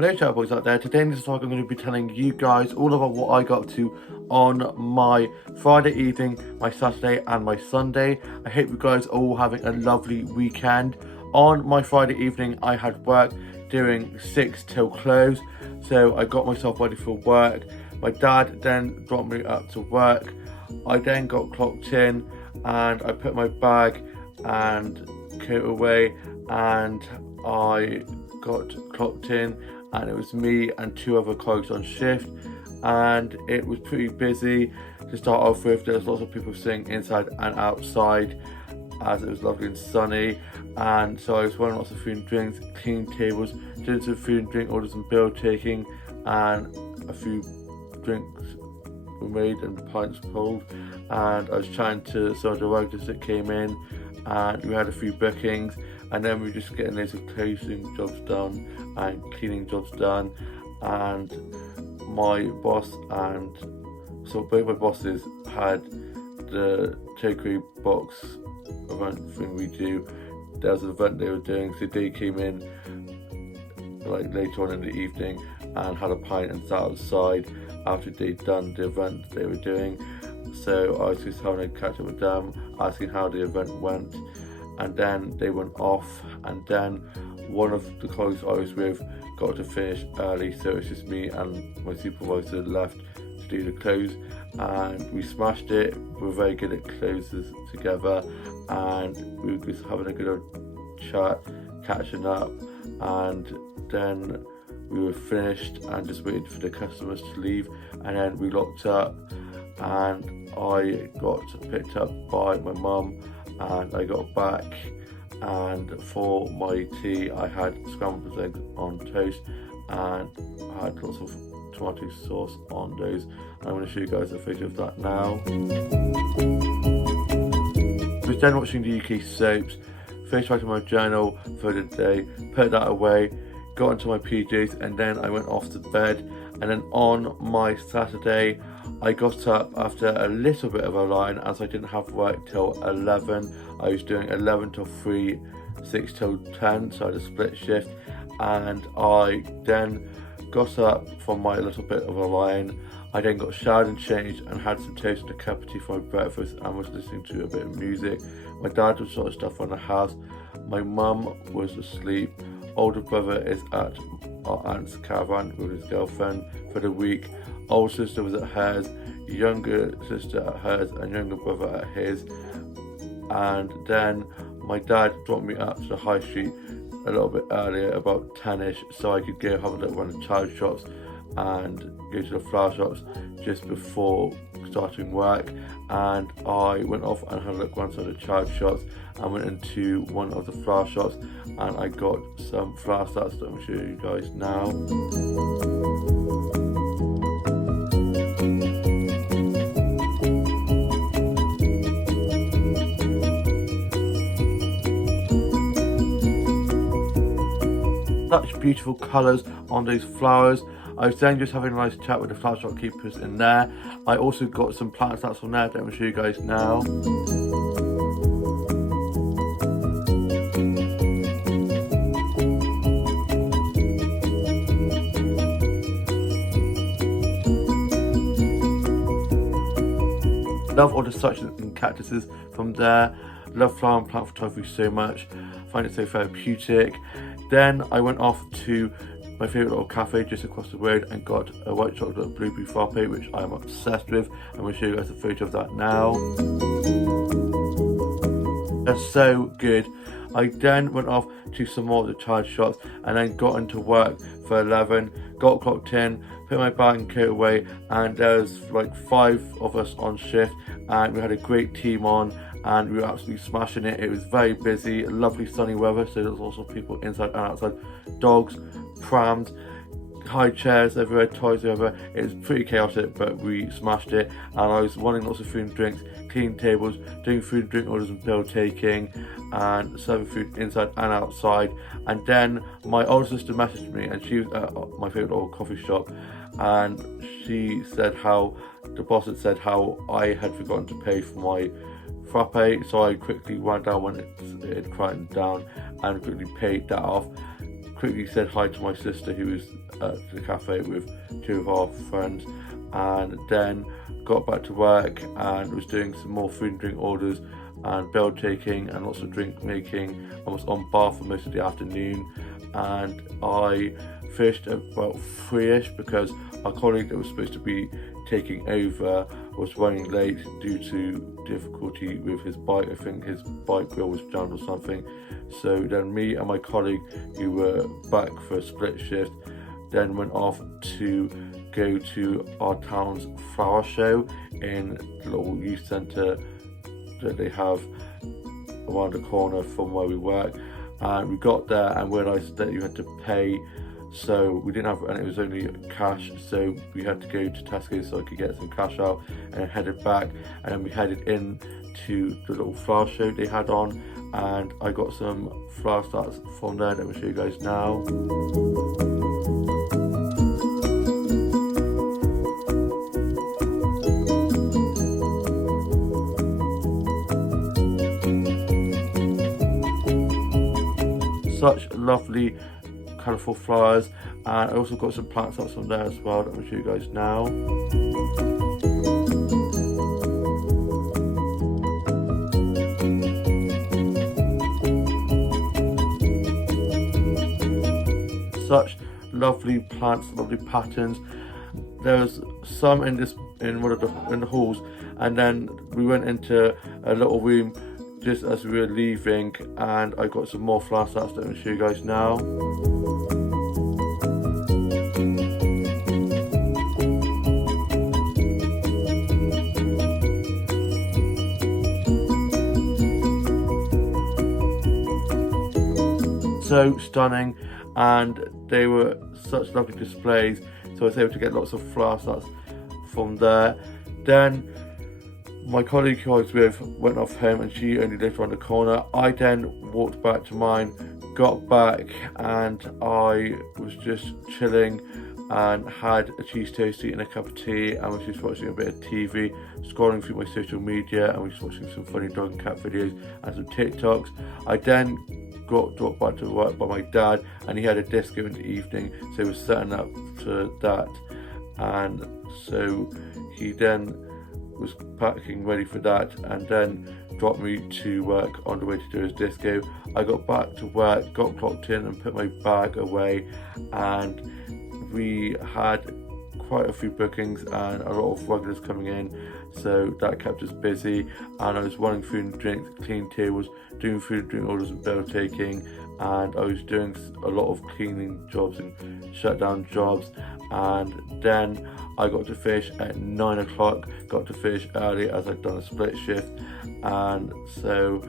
Hello chat boys out there. Today in this vlog I'm going to be telling you guys all about what I got up to on my Friday evening, my Saturday and my Sunday. I hope you guys are all having a lovely weekend. On my Friday evening I had work doing 6 till close, so I got myself ready for work. My dad then dropped me up to work. I then got clocked in and I put my bag and coat away and I got clocked in, and it was me and 2 other colleagues on shift, and it was pretty busy to start off with. There's lots of people sitting inside and outside as it was lovely and sunny, and so I was running lots of food and drinks, cleaning tables, doing some food and drink orders and bill taking, and a few drinks were made and pints pulled, and I was chatting to some of the regulars that came in, and we had a few bookings, and then we were just getting loads of closing jobs done and cleaning jobs done. And my boss and both my bosses had the takeaway box event thing we do. There was an event they were doing, so they came in like later on in the evening and had a pint and sat outside after they'd done the event they were doing. So I was just having a catch up with them, asking how the event went, and then they went off, and then one of the colleagues I was with got to finish early, so it's just me and my supervisor left to do the close, and we smashed it. We were very good at closes together, and we were just having a good old chat, catching up, and then we were finished and just waited for the customers to leave, and then we locked up, and I got picked up by my mum, and I got back, and for my tea I had scrambled eggs on toast, and I had lots of tomato sauce on those. I'm going to show you guys a photo of that now. I was then watching the UK soaps, finished writing my journal for the day, put that away, got into my PJs, and then I went off to bed. And then on my Saturday I got up after a little bit of a line, as I didn't have work till 11. I was doing 11 till 3, 6 till 10, so I had a split shift, and I then got up from my little bit of a line. I then got showered and changed and had some toast and a cup of tea for my breakfast, and was listening to a bit of music. My dad was sorting stuff around the house. My mum was asleep. Older brother is at our aunt's caravan with his girlfriend for the week. Older sister was at hers, younger sister at hers, and younger brother at his. And then my dad dropped me up to the high street a little bit earlier, about 10ish, so I could go have a look around the child shops and go to the flower shops just before starting work. And I went off and had a look around some of the child shops, and went into one of the flower shops, and I got some flower starts that I'm going to show you guys now. Such beautiful colours on those flowers. I was then just having a nice chat with the flower shop keepers in there. I also got some plant stats from there that I'm going to show you guys now. Love all the succulents and cactuses from there. Love flower and plant photography so much. Find it so therapeutic. Then I went off to my favourite little cafe just across the road and got a white chocolate blueberry frappe, which I am obsessed with. I'm going to show you guys a photo of that now. They're so good. I then went off to some more of the child shops, and then got into work for 11, got clocked in, put my bag and coat away, and there was like 5 of us on shift, and we had a great team on, and we were absolutely smashing it. It was very busy, lovely sunny weather, so there was also people inside and outside, dogs, prams, high chairs everywhere, toys everywhere. It was pretty chaotic, but we smashed it, and I was wanting lots of food and drinks, cleaning tables, doing food and drink orders and bill taking, and serving food inside and outside. And then my older sister messaged me, and she was at my favourite old coffee shop, and she said how the boss had said how I had forgotten to pay for my frappe, so I quickly ran down when it had quieted down and quickly paid that off. quickly said hi to my sister who was at the cafe with two of our friends, and then got back to work and was doing some more food and drink orders and bill taking and lots of drink making. I was on bar for most of the afternoon, and I finished at about 3ish because our colleague that was supposed to be taking over was running late due to difficulty with his bike. I think his bike wheel was jammed or something. So then me and my colleague, who were back for a split shift, then went off to go to our town's flower show in the little youth centre that they have around the corner from where we work. And we got there and realised that you had to pay, so we didn't have, and it was only cash, so we had to go to Tesco so I could get some cash out, and then headed back, and then we headed in to the little flower show they had on, and I got some flower starts from there that I'll show you guys now. Such lovely colourful flowers, and I also got some plants out from there as well that I'll show you guys now. Such lovely plants, lovely patterns. There's some in one of the halls, and then we went into a little room just as we were leaving, and I got some more flower starts that I'm going to show you guys now. So stunning, and they were such lovely displays, so I was able to get lots of flower starts from there. Then my colleague who I was with went off home, and she only lived around the corner. I then walked back to mine, got back, and I was just chilling and had a cheese toastie and a cup of tea, and was just watching a bit of TV, scrolling through my social media, and was watching some funny dog and cat videos and some TikToks. I then got dropped back to work by my dad, and he had a disco in the evening, so he was setting up to that, and so he then was packing ready for that, and then dropped me to work on the way to do his disco. I got back to work, got clocked in and put my bag away, and we had quite a few bookings and a lot of regulars coming in, so that kept us busy. And I was running food and drinks, cleaning tables, doing food and drink orders and bill taking, and I was doing a lot of cleaning jobs and shutdown jobs. And then I got to finish at 9 o'clock, got to finish early as I'd done a split shift, and so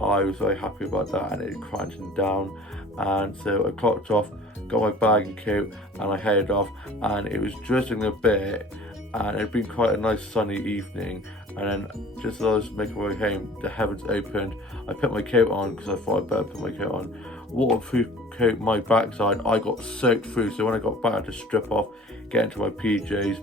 I was very happy about that, and it cranking down. And so I clocked off, got my bag and coat, and I headed off, and it was drizzling a bit, and it had been quite a nice sunny evening. And then just as I was making my way home, the heavens opened. I put my coat on because I thought I'd better put my coat on. Waterproof coat, my backside, I got soaked through, so when I got back I had to strip off, get into my PJs,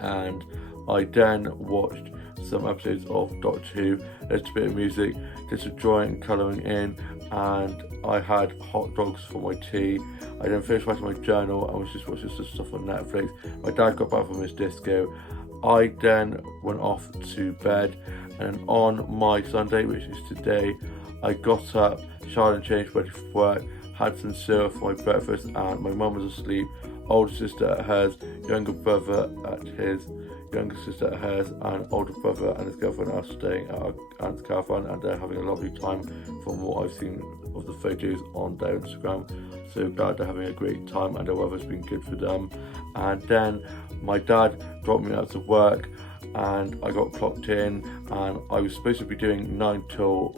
and I then watched some episodes of Doctor Who, listened to a bit of music, did some drawing and colouring in, and I had hot dogs for my tea. I then finished writing my journal and was just watching some stuff on Netflix. My dad got back from his disco. I then went off to bed, and on my Sunday, which is today, I got up, showered and changed, ready for work, had some cereal for my breakfast, and my mum was asleep, older sister at hers, younger brother at his, younger sister at hers, and older brother and his girlfriend are staying at our aunt's caravan, and they're having a lovely time from what I've seen of the photos on their Instagram. So glad they're having a great time, and the weather's been good for them. And then my dad dropped me out to work, and I got clocked in, and I was supposed to be doing 9 till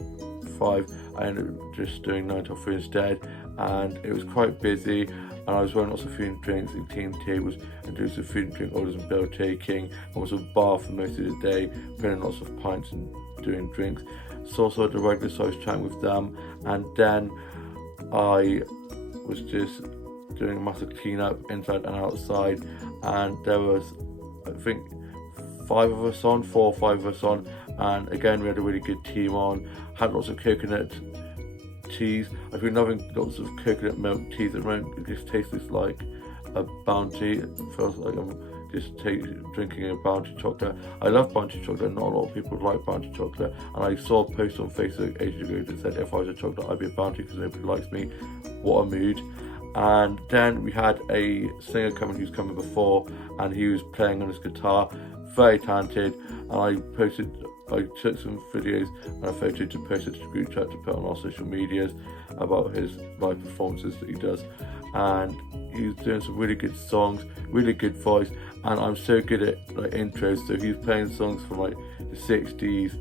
5. I ended up just doing 9 till 3 instead, and it was quite busy, and I was running lots of food and drinks and cleaning tables and doing some food and drink orders and bill taking. I was at a bar for most of the day, putting lots of pints and doing drinks. So also at the regular, so I was chatting with them, and then I was just doing a massive clean up inside and outside, and there was, I think, 4 or 5 of us on, and again we had a really good team on, had lots of coconut teas. I've been loving lots of coconut milk teas at the moment. It just tastes like a Bounty. It feels like I'm just drinking a Bounty chocolate. I love Bounty chocolate. Not a lot of people like Bounty chocolate. And I saw a post on Facebook ages ago that said if I was a chocolate, I'd be a Bounty because nobody likes me. What a mood. And then we had a singer coming who's coming before, and he was playing on his guitar, very talented. And I took some videos and a photo to post it to the group chat to put on our social medias about his live performances that he does. And he's doing some really good songs, really good voice, and I'm so good at like intros. So he's playing songs from like the 60s,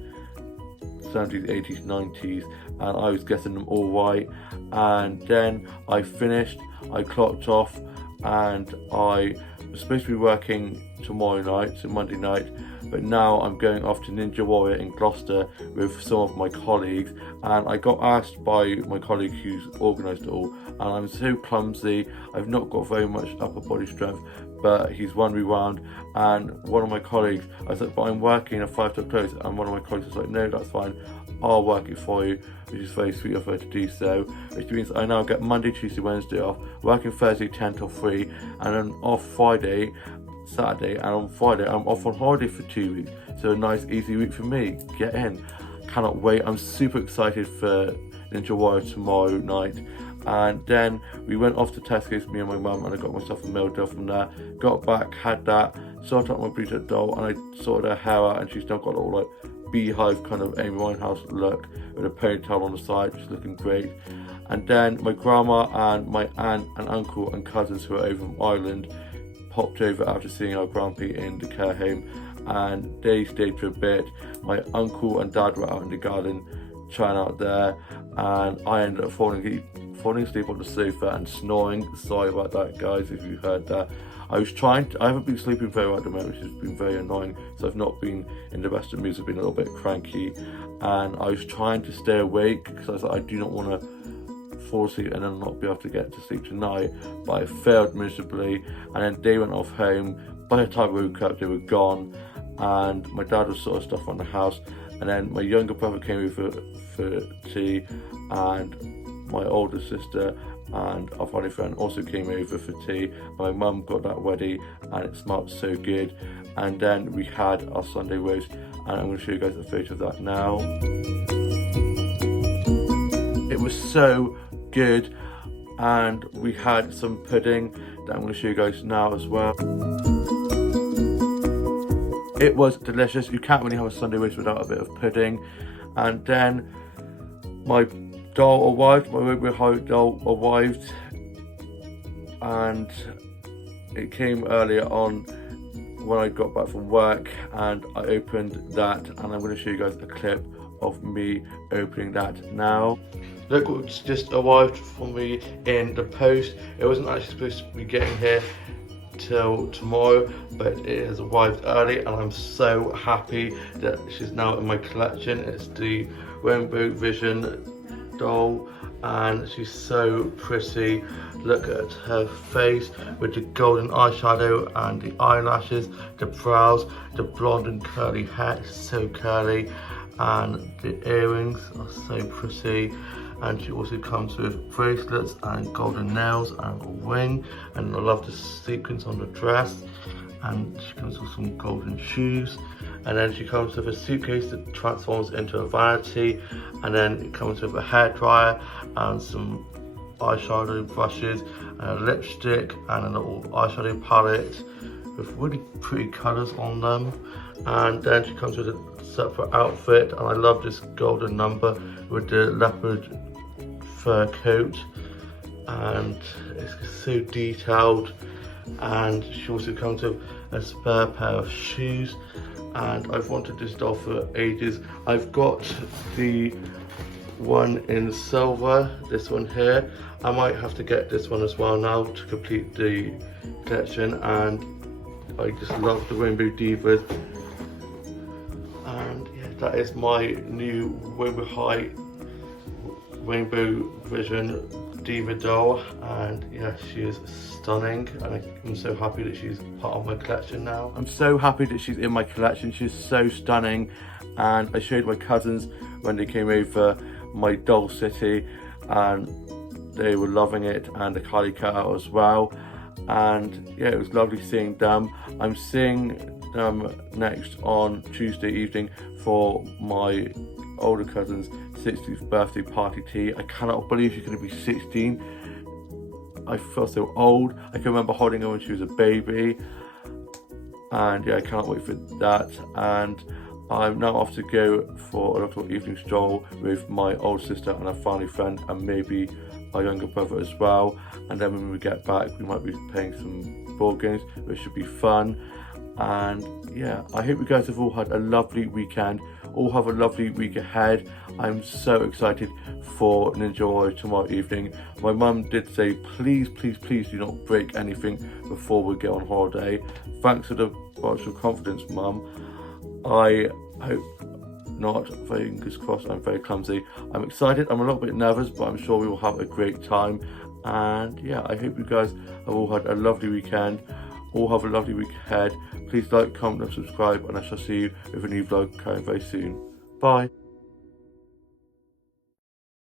70s, 80s, 90s, and I was getting them all right. And then I finished, I clocked off, and I was supposed to be working tomorrow night, so Monday night, but now I'm going off to Ninja Warrior in Gloucester with some of my colleagues, and I got asked by my colleague who's organised it all, and I'm so clumsy, I've not got very much upper body strength, but he's won me round. And one of my colleagues, I said, but I'm working a 5 o'clock close, and one of my colleagues was like, no, that's fine, I'll work it for you, which is very sweet of her to do so, which means I now get Monday, Tuesday, Wednesday off, working Thursday 10 till 3, and then off Friday, Saturday, and on Friday I'm off on holiday for 2 weeks. So a nice easy week for me. Get in. Cannot wait. I'm super excited for Ninja Warrior tomorrow night. And then we went off to Tesco's, me and my mum, and I got myself a meal deal from there. Got back, had that, sorted out my Bridget doll, and I sorted her hair out, and she's now got a little like beehive kind of Amy Winehouse look with a ponytail on the side. She's looking great. And then my grandma and my aunt and uncle and cousins who are over from Ireland popped over after seeing our grumpy in the care home, and they stayed for a bit. My uncle and dad were out in the garden trying out there, and I ended up falling asleep on the sofa and snoring. Sorry about that, guys, if you heard that. I haven't been sleeping very well at the moment, which has been very annoying, so I've not been in the best of moods. I've been a little bit cranky, and I was trying to stay awake because I was like, I do not want to fall asleep and then not be able to get to sleep tonight, but I failed miserably. And then they went off home. By the time I woke up, they were gone, and my dad was sort of stuff on the house. And then my younger brother came over for tea, and my older sister and our funny friend also came over for tea. My mum got that ready, and it smelled so good. And then we had our Sunday roast, and I'm going to show you guys a photo of that now. It was so good, and we had some pudding that I'm going to show you guys now as well. It was delicious. You can't really have a Sunday roast without a bit of pudding. And then my doll arrived, my Rainbow High doll arrived, and it came earlier on when I got back from work, and I opened that, and I'm going to show you guys a clip of me opening that now. Look what's just arrived for me in the post. It wasn't actually supposed to be getting here till tomorrow, but it has arrived early, and I'm so happy that she's now in my collection. It's the Rainbow Vision doll, and she's so pretty. Look at her face with the golden eyeshadow and the eyelashes, the brows, the blonde and curly hair. It's so curly, and the earrings are so pretty. And she also comes with bracelets and golden nails and a ring, and I love the sequins on the dress. And she comes with some golden shoes, and then she comes with a suitcase that transforms into a vanity, and then it comes with a hairdryer and some eyeshadow brushes and a lipstick and a little eyeshadow palette with really pretty colours on them. And then she comes with a separate outfit, and I love this golden number with the leopard fur coat, and it's so detailed. And she also comes with a spare pair of shoes, and I've wanted this doll for ages. I've got the one in silver, this one here. I might have to get this one as well now to complete the collection, and I just love the Rainbow Divas. And yeah, that is my new Rainbow High Rainbow Vision Diva doll, and yeah, she is stunning, and I'm so happy that she's part of my collection now. I'm so happy that she's in my collection. She's so stunning, and I showed my cousins when they came over my doll city, and they were loving it, and the Kylie cut out as well. And yeah, it was lovely seeing them. I'm seeing them next on Tuesday evening for my older cousin's 60th birthday party tea. I cannot believe she's going to be 16. I feel so old. I can remember holding her when she was a baby, and yeah, I cannot wait for that. And I'm now off to go for a little evening stroll with my older sister and a family friend, and maybe our younger brother as well. And then when we get back, we might be playing some board games, which should be fun. And yeah, I hope you guys have all had a lovely weekend, all have a lovely week ahead. I'm so excited for Ninja Warrior tomorrow evening. My mum did say, please do not break anything before we get on holiday. Thanks for the vote of confidence, Mum. I hope not. Fingers crossed. I'm very clumsy. I'm excited. I'm a little bit nervous, but I'm sure we will have a great time. And yeah, I hope you guys have all had a lovely weekend. All have a lovely week ahead. Please like, comment and subscribe, and I shall see you with a new vlog coming very soon. Bye.